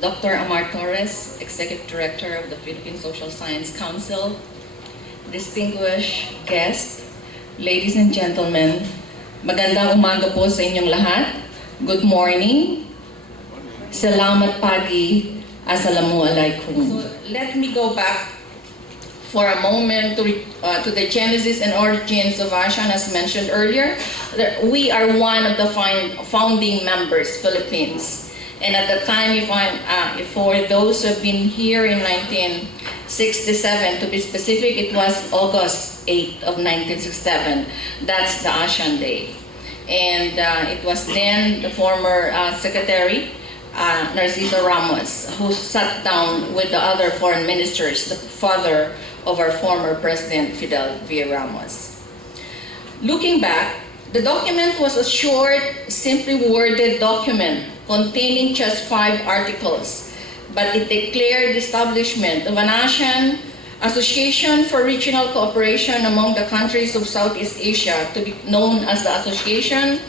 Dr. Amar Torres, Executive Director of the Philippine Social Science Council, distinguished guests, ladies and gentlemen, magandang umaga po sa inyong lahat. Good morning. Salamat pagi. Assalamualaikum. So let me go back for a moment to the genesis and origins of ASEAN, as mentioned earlier. We are one of the founding members, Philippines. And at the time, for those who have been here in 1967, to be specific, it was August 8 of 1967. That's the ASEAN Day. And it was then the former Secretary, Narciso Ramos, who sat down with the other foreign ministers, the father of our former President Fidel V. Ramos. Looking back, the document was a short, simply worded document containing just 5 articles, but it declared the establishment of an ASEAN Association for Regional Cooperation among the countries of Southeast Asia, to be known as the Association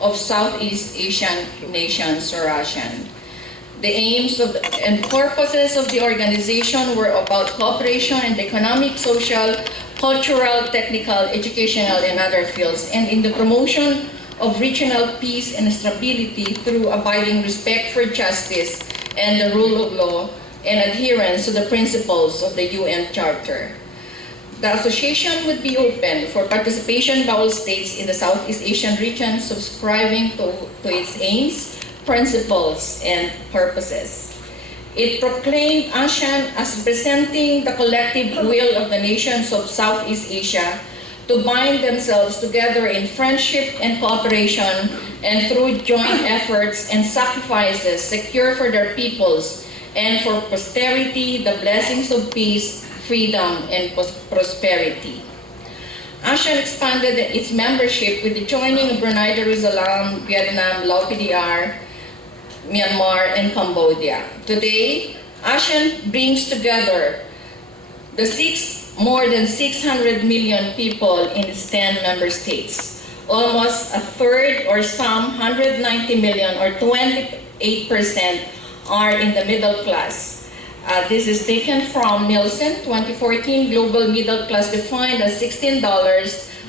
of Southeast Asian Nations, or ASEAN. The aims and purposes of the organization were about cooperation in the economic, social, cultural, technical, educational, and other fields, and in the promotion of regional peace and stability through abiding respect for justice and the rule of law and adherence to the principles of the UN Charter. The association would be open for participation by all states in the Southeast Asian region subscribing to its aims, principles, and purposes. It proclaimed ASEAN as representing the collective will of the nations of Southeast Asia to bind themselves together in friendship and cooperation, and through joint efforts and sacrifices secure for their peoples and for posterity the blessings of peace, freedom, and prosperity. ASEAN expanded its membership with the joining of Brunei Darussalam, Vietnam, Laos PDR, Myanmar, and Cambodia. Today, ASEAN brings together the more than 600 million people in its 10 member states. Almost a third, or some 190 million, or 28%, are in the middle class. This is taken from Nielsen 2014 Global Middle Class, defined as $16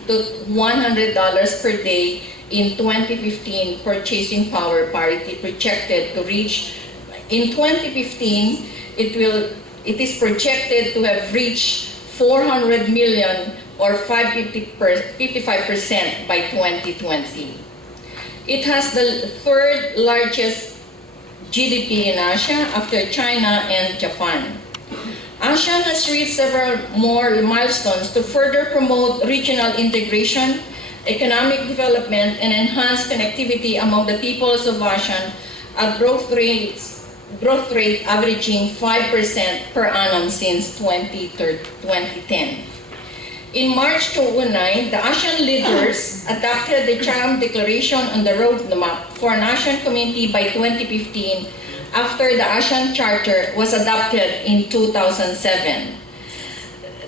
to $100 per day in 2015 purchasing power parity, projected to reach, in 2015, it is projected to have reached 400 million, or 55% by 2020. It has the third largest GDP in Asia after China and Japan. ASEAN has reached several more milestones to further promote regional integration, economic development, and enhance connectivity among the peoples of ASEAN at growth rate averaging 5% per annum since 2010. In March 2009, the ASEAN leaders adopted the Cham Declaration on the Roadmap for an ASEAN Community by 2015, after the ASEAN Charter was adopted in 2007.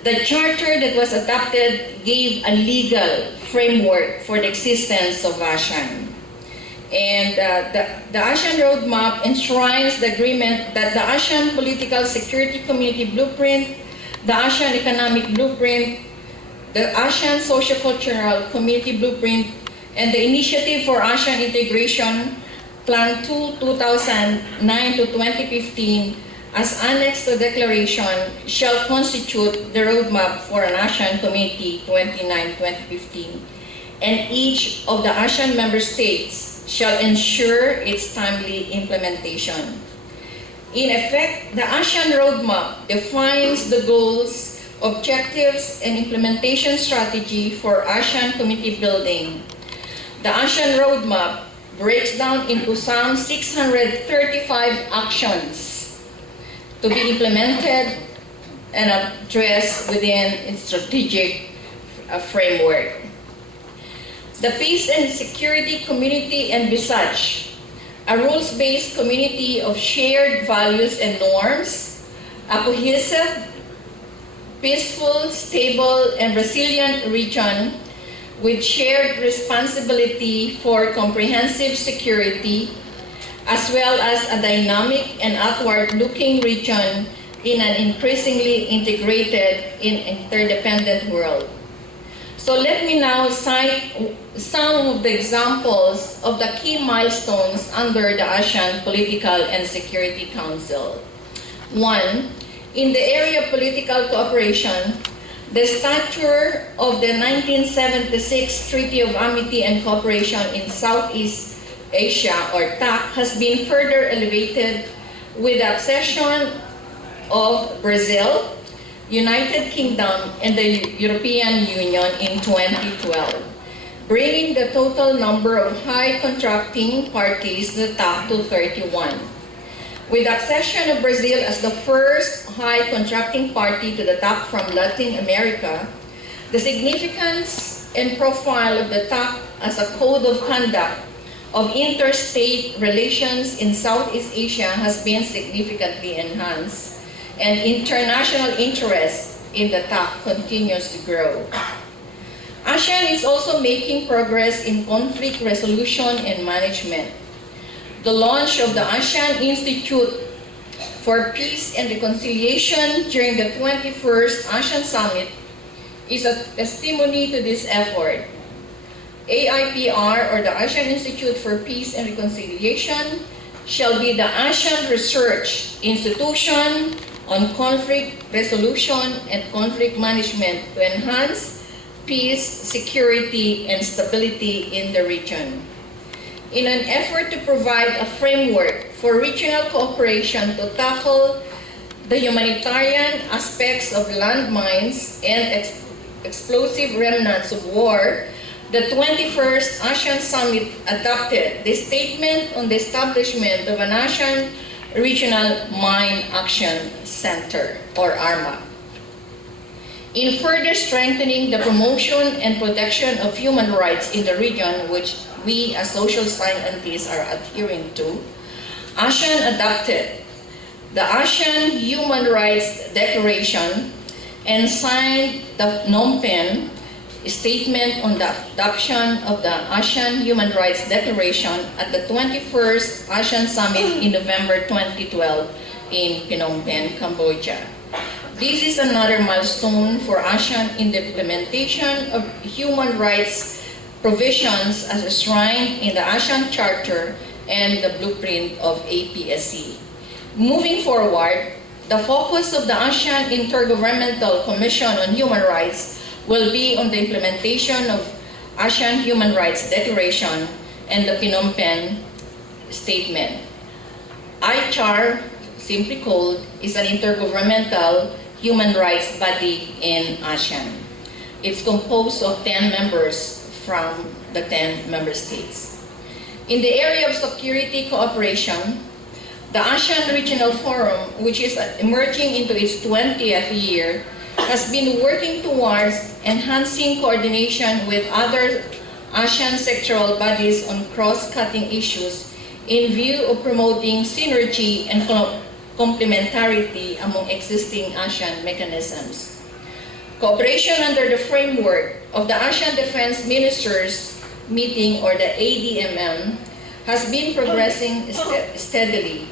The charter that was adopted gave a legal framework for the existence of ASEAN. And the ASEAN Roadmap enshrines the agreement that the ASEAN Political Security Community Blueprint, the ASEAN Economic Blueprint, the ASEAN Socio-Cultural Community Blueprint, and the Initiative for ASEAN Integration Plan 2009 to 2015, as annexed to the declaration, shall constitute the roadmap for an ASEAN Community 2009-2015, and each of the ASEAN member states shall ensure its timely implementation. In effect, the ASEAN Roadmap defines the goals, objectives, and implementation strategy for ASEAN community building. The ASEAN Roadmap breaks down into some 635 actions to be implemented and addressed within its strategic framework. The Peace and Security Community envisage a rules-based community of shared values and norms, a cohesive, peaceful, stable, and resilient region with shared responsibility for comprehensive security, as well as a dynamic and outward-looking region in an increasingly integrated and interdependent world. So let me now cite some of the examples of the key milestones under the ASEAN Political and Security Council. 1. In the area of political cooperation, the stature of the 1976 Treaty of Amity and Cooperation in Southeast Asia, or TAC, has been further elevated with the accession of Brazil, United Kingdom, and the European Union in 2012, bringing the total number of high contracting parties to the TAC to 31. With the accession of Brazil as the first high contracting party to the TAC from Latin America, the significance and profile of the TAC as a code of conduct of interstate relations in Southeast Asia has been significantly enhanced, and international interest in the TAC continues to grow. ASEAN is also making progress in conflict resolution and management. The launch of the ASEAN Institute for Peace and Reconciliation during the 21st ASEAN Summit is a testimony to this effort. AIPR, or the ASEAN Institute for Peace and Reconciliation, shall be the ASEAN research institution on conflict resolution and conflict management to enhance peace, security, and stability in the region. In an effort to provide a framework for regional cooperation to tackle the humanitarian aspects of landmines and explosive remnants of war, the 21st ASEAN Summit adopted the Statement on the Establishment of an ASEAN Regional Mine Action Center, or ARMA. In further strengthening the promotion and protection of human rights in the region, which we as social scientists are adhering to, ASEAN adopted the ASEAN Human Rights Declaration and signed the Phnom Penh Statement on the adoption of the ASEAN Human Rights Declaration at the 21st ASEAN Summit in November 2012 in Phnom Penh, Cambodia. This is another milestone for ASEAN in the implementation of human rights provisions as enshrined in the ASEAN Charter and the blueprint of APSC. Moving forward, the focus of the ASEAN Intergovernmental Commission on Human Rights will be on the implementation of ASEAN Human Rights Declaration and the Phnom Penh Statement. ICHAR, simply called, is an intergovernmental human rights body in ASEAN. It's composed of 10 members from the 10 member states. In the area of security cooperation, the ASEAN Regional Forum, which is emerging into its 20th year, has been working towards enhancing coordination with other ASEAN sectoral bodies on cross-cutting issues in view of promoting synergy and complementarity among existing ASEAN mechanisms. Cooperation under the framework of the ASEAN Defense Ministers Meeting, or the ADMM, has been progressing steadily.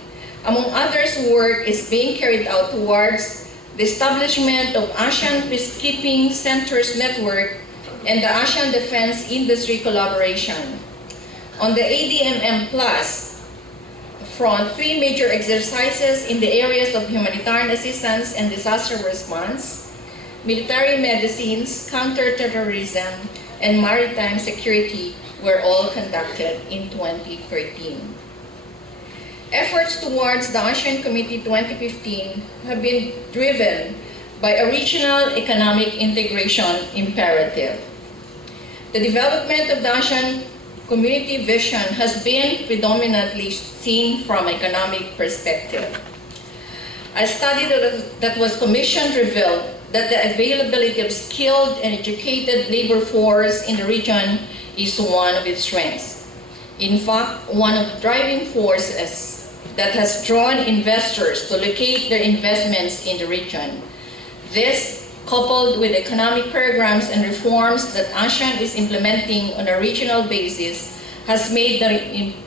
Among others, work is being carried out towards the establishment of ASEAN Peacekeeping Centers Network and the ASEAN Defense Industry Collaboration. On the ADMM Plus front, 3 major exercises in the areas of humanitarian assistance and disaster response, military medicines, counterterrorism, and maritime security were all conducted in 2013. Efforts towards the ASEAN Committee 2015 have been driven by a regional economic integration imperative. The development of the ASEAN Community vision has been predominantly seen from an economic perspective. A study that was commissioned revealed that the availability of skilled and educated labor force in the region is one of its strengths. In fact, one of the driving forces that has drawn investors to locate their investments in the region. This, coupled with economic programs and reforms that ASEAN is implementing on a regional basis, has made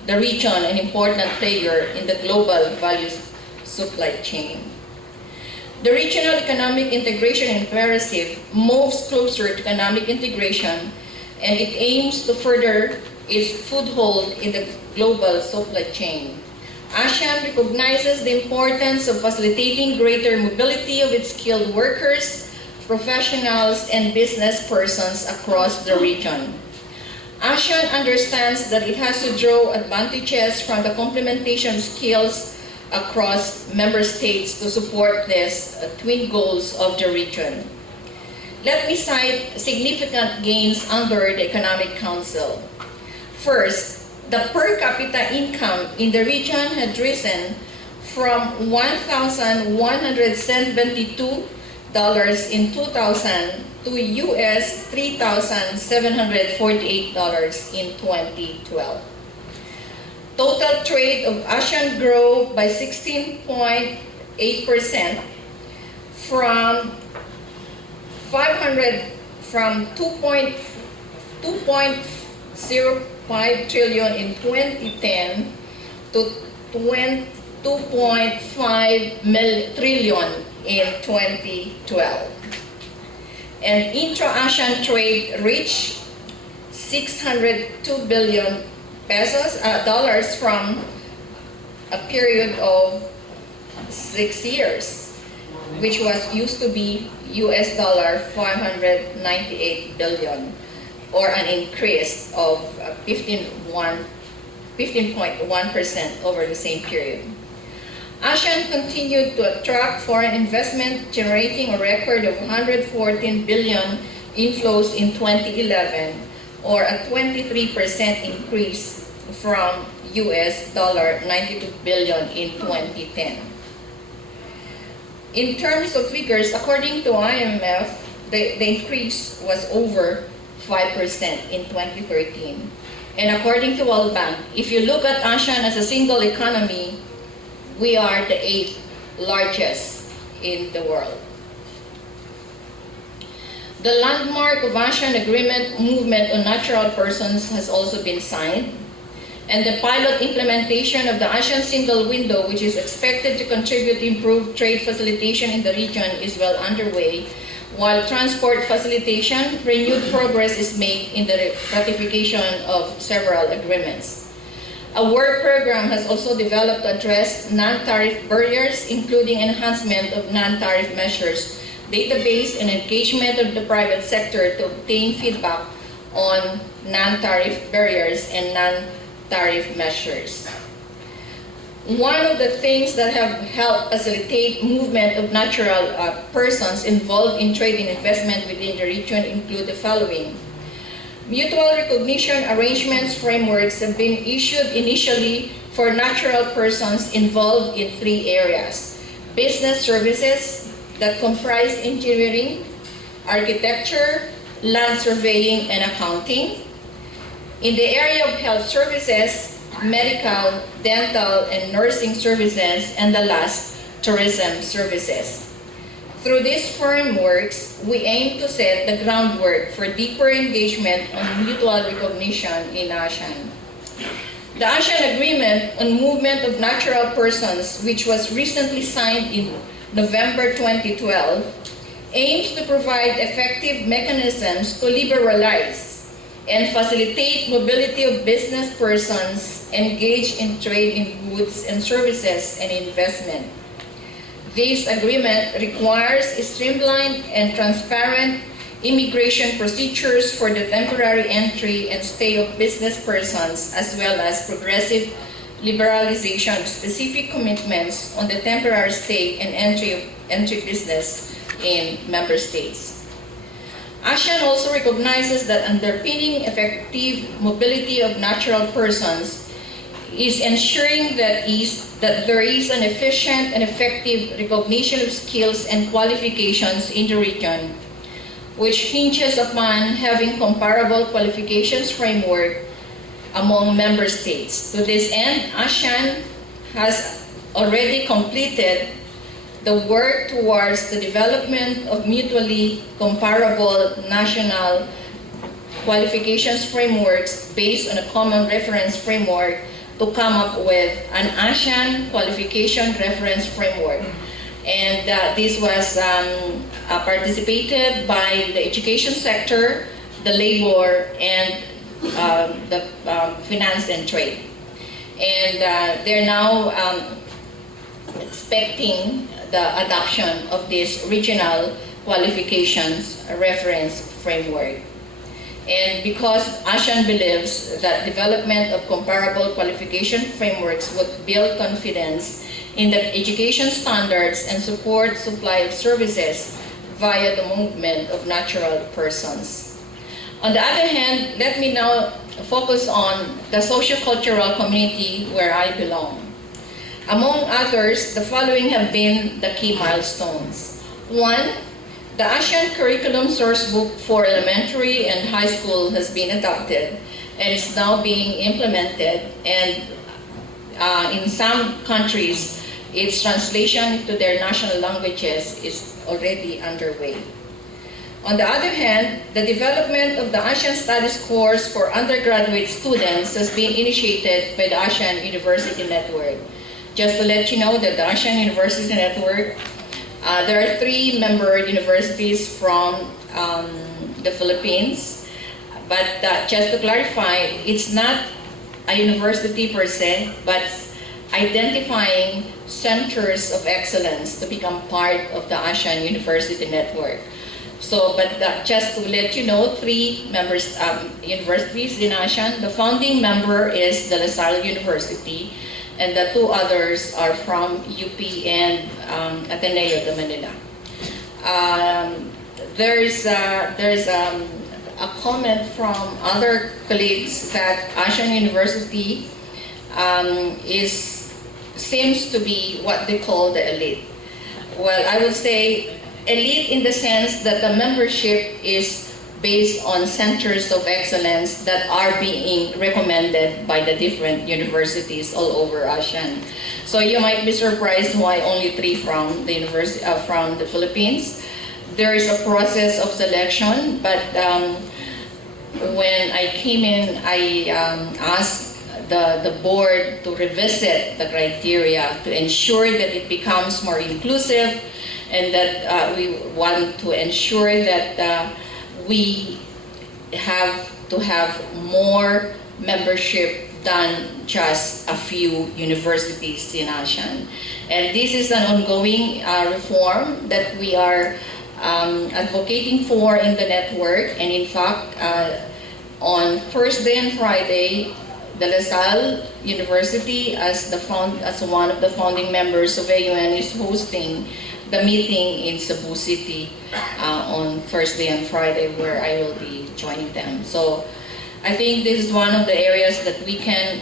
the region an important player in the global value supply chain. The regional economic integration imperative moves closer to economic integration, and it aims to further its foothold in the global supply chain. ASEAN recognizes the importance of facilitating greater mobility of its skilled workers, professionals, and business persons across the region. ASEAN understands that it has to draw advantages from the complementation of skills across member states to support these twin goals of the region. Let me cite significant gains under the Economic Council. First, the per capita income in the region had risen from $1,172 in 2000 to US $3,748 in 2012. Total trade of ASEAN grew by 16.8% from 2.05 trillion in 2010 to 2.5 trillion in 2012. And intra-ASEAN trade reached $602 billion dollars from a period of 6 years, which was used to be US dollar 598 billion, or an increase of 15.1% over the same period. ASEAN continued to attract foreign investment, generating a record of 114 billion inflows in 2011, or a 23% increase from US dollar 92 billion in 2010. In terms of figures, according to IMF, the increase was over 5% in 2013. And according to World Bank, if you look at ASEAN as a single economy, we are the 8th largest in the world. The landmark of ASEAN Agreement Movement on Natural Persons has also been signed, and the pilot implementation of the ASEAN Single Window, which is expected to contribute to improved trade facilitation in the region, is well underway, while transport facilitation, renewed progress is made in the ratification of several agreements. A work program has also developed to address non-tariff barriers, including enhancement of non-tariff measures, database, and engagement of the private sector to obtain feedback on non-tariff barriers and non-tariff measures. One of the things that have helped facilitate movement of natural persons involved in trade and investment within the region include the following. Mutual recognition arrangements frameworks have been issued initially for natural persons involved in 3 areas: business services that comprise engineering, architecture, land surveying, and accounting. In the area of health services, medical, dental, and nursing services, and the last, tourism services. Through these frameworks, we aim to set the groundwork for deeper engagement on mutual recognition in ASEAN. The ASEAN Agreement on Movement of Natural Persons, which was recently signed in November 2012, aims to provide effective mechanisms to liberalize and facilitate mobility of business persons engaged in trade in goods and services and investment. This agreement requires streamlined and transparent immigration procedures for the temporary entry and stay of business persons, as well as progressive liberalization of specific commitments on the temporary stay and entry business in member states. ASEAN also recognizes that underpinning effective mobility of natural persons is ensuring that there is an efficient and effective recognition of skills and qualifications in the region, which hinges upon having comparable qualifications framework among member states. To this end, ASEAN has already completed the work towards the development of mutually comparable national qualifications frameworks based on a common reference framework to come up with an ASEAN qualification reference framework. And this was participated by the education sector, the labor, and the finance and trade. And they're now expecting the adoption of this regional qualifications reference framework. And because ASEAN believes that development of comparable qualification frameworks would build confidence in the education standards and support supply of services via the movement of natural persons. On the other hand, let me now focus on the socio-cultural community where I belong. Among others, the following have been the key milestones. One, the ASEAN Curriculum Sourcebook for elementary and high school has been adopted and is now being implemented, and in some countries, its translation to their national languages is already underway. On the other hand, the development of the ASEAN Studies course for undergraduate students has been initiated by the ASEAN University Network. Just to let you know that the ASEAN University Network, there are 3 member universities from the Philippines, but just to clarify, it's not a university per se, but identifying centers of excellence to become part of the ASEAN University Network. So, but just to let you know, 3 members, universities in ASEAN. The founding member is Dela University, and the 2 others are from UP and Ateneo de Manila. There's a comment from other colleagues that ASEAN University seems to be what they call the elite. Well, I would say elite in the sense that the membership is based on centers of excellence that are being recommended by the different universities all over ASEAN. So you might be surprised why only 3 from the from the Philippines. There is a process of selection, but when I came in, I asked the board to revisit the criteria to ensure that it becomes more inclusive, and that we want to ensure that we have to have more membership than just a few universities in ASEAN. And this is an ongoing reform that we are advocating for in the network. And in fact, on Thursday and Friday, the LaSalle University, as one of the founding members of AUN, is hosting the meeting in Cebu City on Thursday and Friday, where I will be joining them. So I think this is one of the areas that we can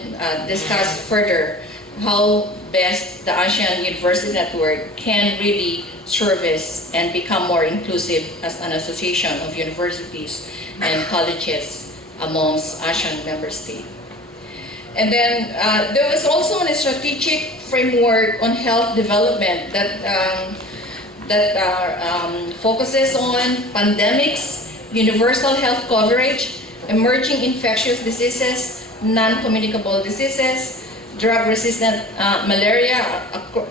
discuss further, how best the ASEAN University Network can really service and become more inclusive as an association of universities and colleges amongst ASEAN member states. And then there was also a strategic framework on health development that focuses on pandemics, universal health coverage, emerging infectious diseases, non-communicable diseases, drug-resistant malaria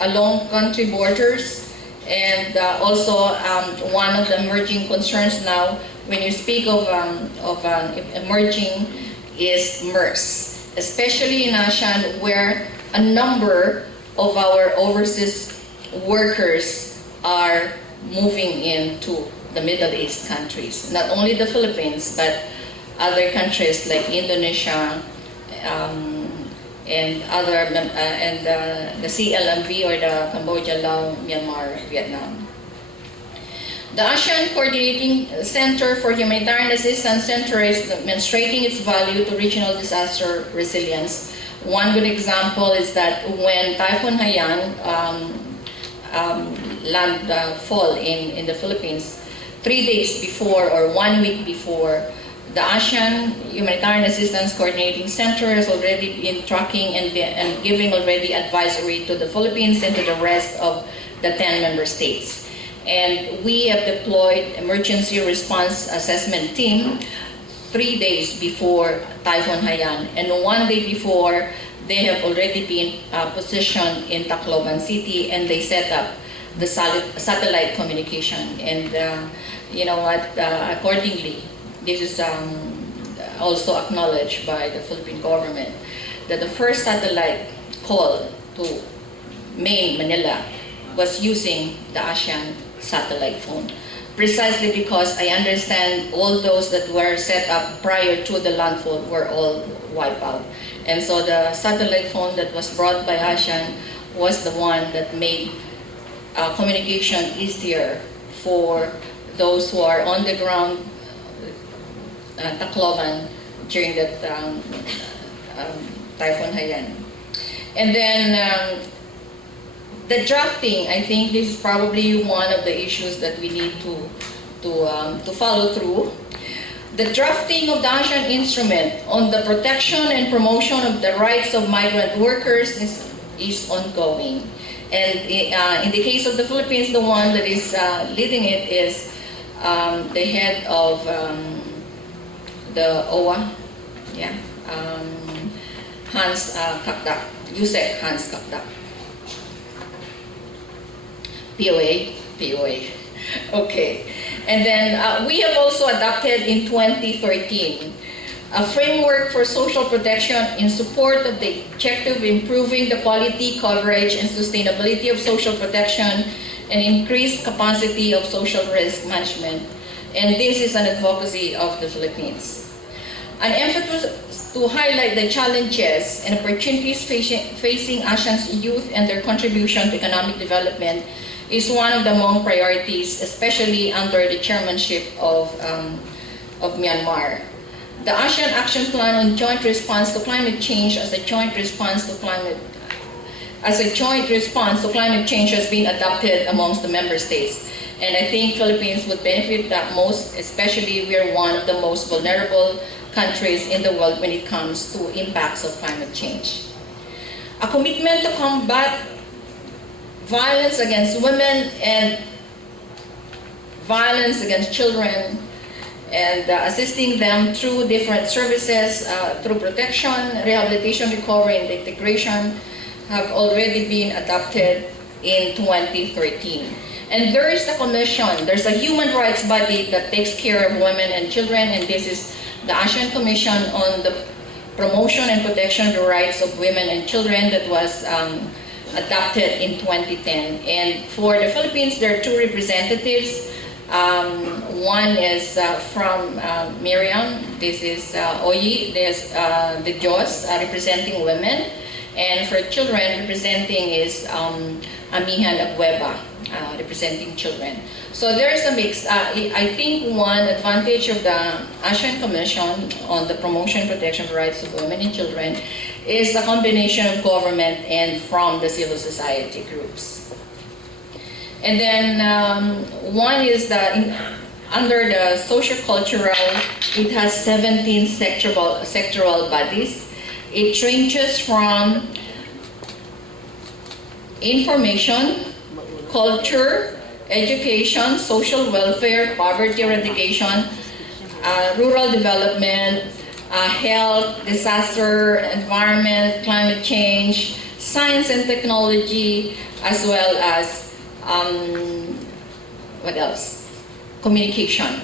along country borders, and also one of the emerging concerns now when you speak of emerging is MERS, especially in ASEAN, where a number of our overseas workers are moving into the Middle East countries. Not only the Philippines, but other countries like Indonesia and other the CLMV, or the Cambodia, Laos, Myanmar, Vietnam. The ASEAN Coordinating Center for Humanitarian Assistance Center is demonstrating its value to regional disaster resilience. One good example is that when Typhoon Haiyan landfall in the Philippines, 3 days before or 1 week before, the ASEAN Humanitarian Assistance Coordinating Center has already been tracking and giving already advisory to the Philippines and to the rest of the 10 member states. And we have deployed emergency response assessment team 3 days before Typhoon Haiyan, and 1 day before they have already been positioned in Tacloban City, and they set up the satellite communication. And you know what, accordingly, this is also acknowledged by the Philippine government, that the first satellite call to main Manila was using the ASEAN satellite phone. Precisely because I understand all those that were set up prior to the landfall were all wiped out. And so the satellite phone that was brought by ASEAN was the one that made communication easier for those who are on the ground, Tacloban, during that Typhoon Haiyan. And then the drafting, I think this is probably one of the issues that we need to follow through. The drafting of the ASEAN instrument on the protection and promotion of the rights of migrant workers is ongoing. And in the case of the Philippines, the one that is leading it is the head of the OWA, yeah, Hans Kakdak, Yusek Hans Kakdak. POA. Okay. And then we have also adopted in 2013 a framework for social protection in support of the objective of improving the quality, coverage, and sustainability of social protection and increased capacity of social risk management. And this is an advocacy of the Philippines. An emphasis to highlight the challenges and opportunities facing ASEAN's youth and their contribution to economic development is one of the among priorities, especially under the chairmanship of Myanmar. The ASEAN Action Plan on Joint Response to Climate Change as a joint response to climate change has been adopted amongst the member states. And I think Philippines would benefit that most, especially we are one of the most vulnerable countries in the world when it comes to impacts of climate change. A commitment to combat violence against women and violence against children, and assisting them through different services, through protection, rehabilitation, recovery, and integration have already been adopted in 2013. And there is the commission, there's a human rights body that takes care of women and children, and this is the ASEAN Commission on the Promotion and Protection of the Rights of Women and Children that was adopted in 2010. And for the Philippines, there are two representatives. One is from Miriam. This is Oyi. There's the Jos representing women. And for children, representing is Amihan Agueba, representing children. So there's a mix. I think one advantage of the ASEAN Commission on the Promotion and Protection of the Rights of Women and Children is a combination of government and from the civil society groups. And then one is that under the Socio-Cultural, it has 17 sectoral bodies. It ranges from information, culture, education, social welfare, poverty eradication, rural development, health, disaster, environment, climate change, science and technology, as well as, what else? Communication.